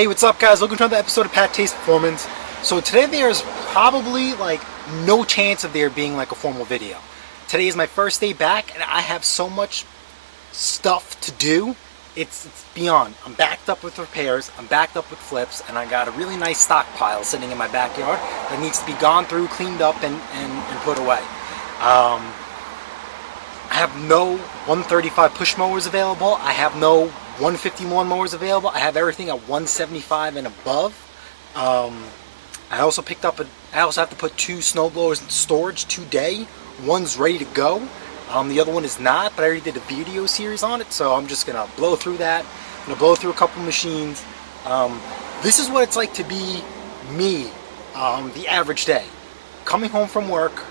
Hey, what's up guys? Welcome to another episode of PATTAY'S Performance. So today there's probably like no chance of there being like a formal video. Today is my first day back and I have so much stuff to do. It's beyond. I'm backed up with repairs, I'm backed up with flips, and I got a really nice stockpile sitting in my backyard that needs to be gone through, cleaned up, and put away. I have no 135 push mowers available. I have no 150 lawn mowers available. I have everything at 175 and above. I also picked up I also have to put 2 snow blowers in storage today. One's ready to go. The other one is not, but I already did a video series on it, so I'm just gonna blow through that. I'm gonna blow through a couple machines. This is what it's like to be me, the average day. Coming home from work,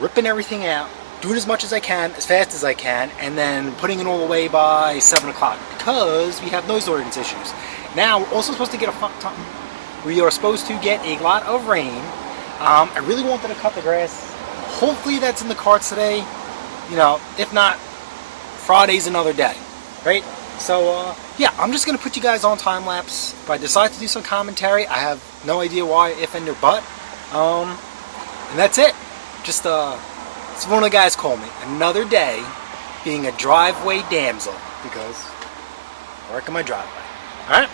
ripping everything out, doing as much as I can, as fast as I can, and then putting it all away by 7 o'clock because we have noise ordinance issues. Now, we're also supposed to get we are supposed to get a lot of rain. I really wanted to cut the grass. Hopefully that's in the cards today. You know, if not, Friday's another day, right? So, yeah, I'm just going to put you guys on time lapse. If I decide to do some commentary, I have no idea why, if and or but. And that's it. Just, it's one of the guys called me. Another day being a driveway damsel because I work in my driveway. Alright?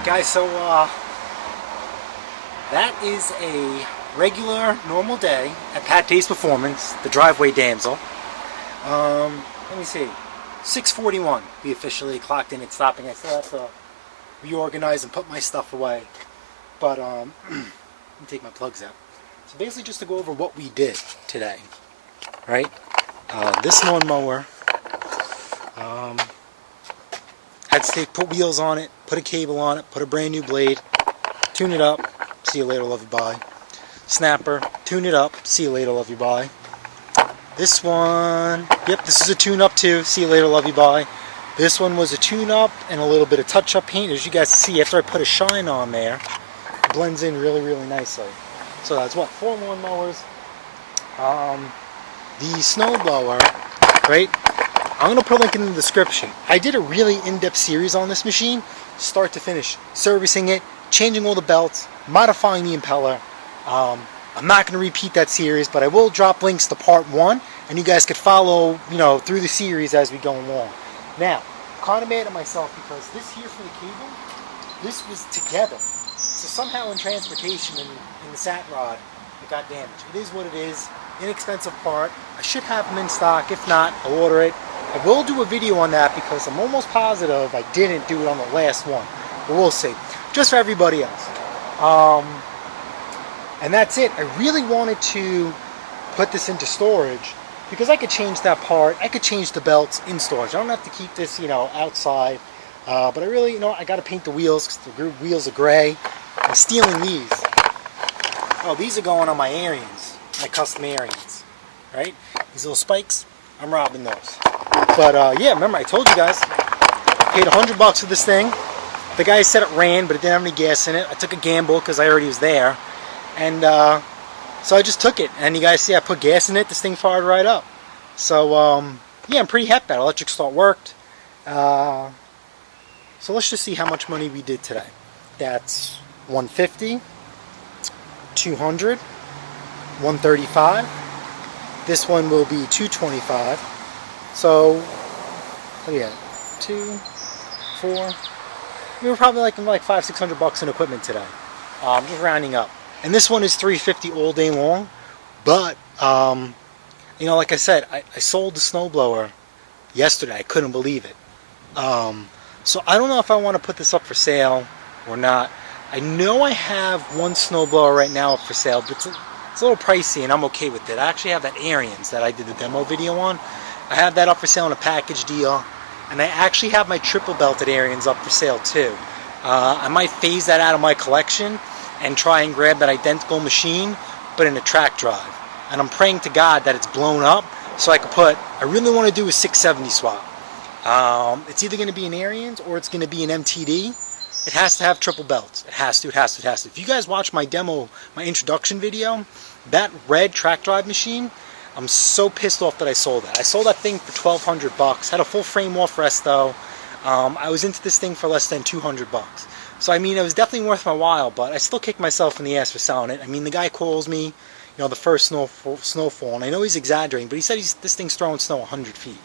Alright guys, so that is a regular, normal day at PATTAY'S Performance, the driveway Damsel. Let me see, 6:41 we officially clocked in and stopping. I still have to reorganize and put my stuff away, but let me take my plugs out. So basically just to go over what we did today, right? This lawnmower had to put wheels on it, put a cable on it, put a brand new blade, tune it up, see you later, love you, bye. Snapper, tune it up, see you later, love you, bye. This one, yep, this is a tune-up too, see you later, love you, bye. This one was a tune-up and a little bit of touch-up paint. As you guys see, after I put a shine on there, it blends in really, really nicely. So that's what, 4 lawnmowers. The snow blower, right? I'm going to put a link in the description. I did a really in-depth series on this machine, start to finish, servicing it, changing all the belts, modifying the impeller. I'm not going to repeat that series, but I will drop links to part 1, and you guys could follow, through the series as we go along. Now, I'm kind of mad at myself because this here for the cable, this was together. So somehow in transportation in the sat rod, it got damaged. It is what it is. Inexpensive part. I should have them in stock. If not, I'll order it. I will do a video on that because I'm almost positive I didn't do it on the last one. But we'll see. Just for everybody else. And that's it. I really wanted to put this into storage because I could change that part. I could change the belts in storage. I don't have to keep this, outside. But I really, I got to paint the wheels because the wheels are gray. I'm stealing these. Oh, these are going on my Arians. My custom Arians. Right? These little spikes. I'm robbing those. But yeah, remember I told you guys, I paid $100 for this thing. The guy said it ran, but it didn't have any gas in it. I took a gamble because I already was there. And so I just took it. And you guys see I put gas in it. This thing fired right up. So yeah, I'm pretty happy that electric start worked. So let's just see how much money we did today. That's $150, $200, $135. This one will be $225. So, what do you got? 2, 4. We were probably like $500-600 in equipment today. Just rounding up. And this one is $350 all day long. But like I said, I sold the snowblower yesterday. I couldn't believe it. So I don't know if I want to put this up for sale or not. I know I have one snowblower right now up for sale, but it's a little pricey and I'm okay with it. I actually have that Arians that I did the demo video on. I have that up for sale in a package deal. And I actually have my triple belted Arians up for sale too. I might phase that out of my collection and try and grab that identical machine, but in a track drive. And I'm praying to God that it's blown up so I really want to do a 670 swap. It's either going to be an Arians or it's going to be an MTD. It has to have triple belts. It has to. If you guys watch my demo, my introduction video, that red track drive machine, I'm so pissed off that I sold that. I sold that thing for $1,200. Had a full frame off resto. I was into this thing for less than $200. So I mean, it was definitely worth my while, but I still kick myself in the ass for selling it. I mean, the guy calls me, the first snowfall, and I know he's exaggerating, but he said this thing's throwing snow 100 feet.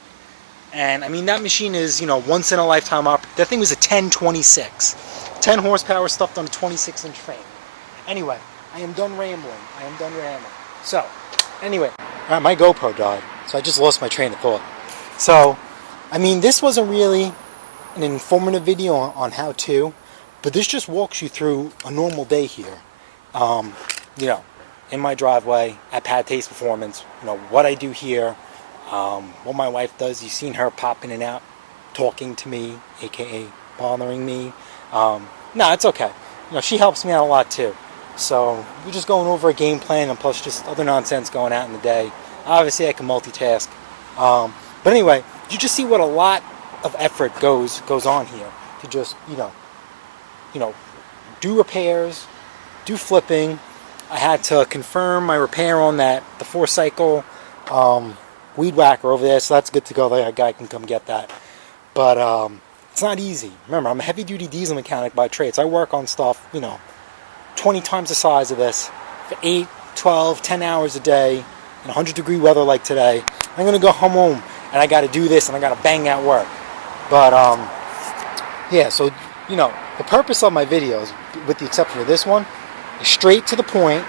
And I mean, that machine is, once in a lifetime opportunity. That thing was a 1026. 10 horsepower stuffed on a 26-inch frame. Anyway, I am done rambling. So, anyway, all right, my GoPro died, so I just lost my train of thought. So, I mean, this wasn't really an informative video on how to, but this just walks you through a normal day here. In my driveway at PATTAY'S Performance, what I do here. What my wife does, you've seen her pop in and out, talking to me, aka bothering me. No, it's okay. She helps me out a lot too. So we're just going over a game plan and plus just other nonsense going out in the day. Obviously, I can multitask. But anyway, you just see what a lot of effort goes on here to just do repairs, do flipping. I had to confirm my repair on the 4-cycle. Weed whacker over there, so that's good to go. That guy can come get that. But it's not easy. Remember, I'm a heavy-duty diesel mechanic by trade, so I work on stuff, 20 times the size of this for 8, 12, 10 hours a day in 100-degree weather like today. I'm going to go home and I got to do this and I got to bang out work. But, yeah, so, The purpose of my videos, with the exception of this one, is straight to the point,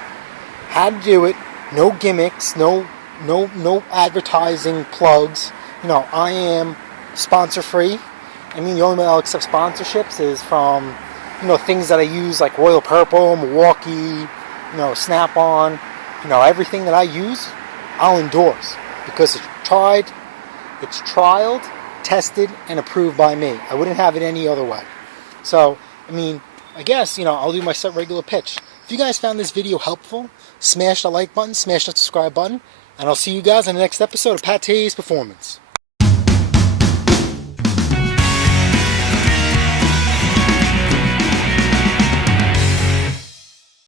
how to do it, no gimmicks, no advertising plugs. You know, I am sponsor free. I mean, the only way I'll accept sponsorships is from, you know, things that I use like Royal Purple, Milwaukee, you know, Snap-on. You know, everything that I use, I'll endorse because it's tried, it's trialed, tested, and approved by me. I wouldn't have it any other way. So, I mean, I guess, you know, I'll do my regular pitch. If you guys found this video helpful, smash the like button, smash the subscribe button, and I'll see you guys in the next episode of PATTAY'S Performance.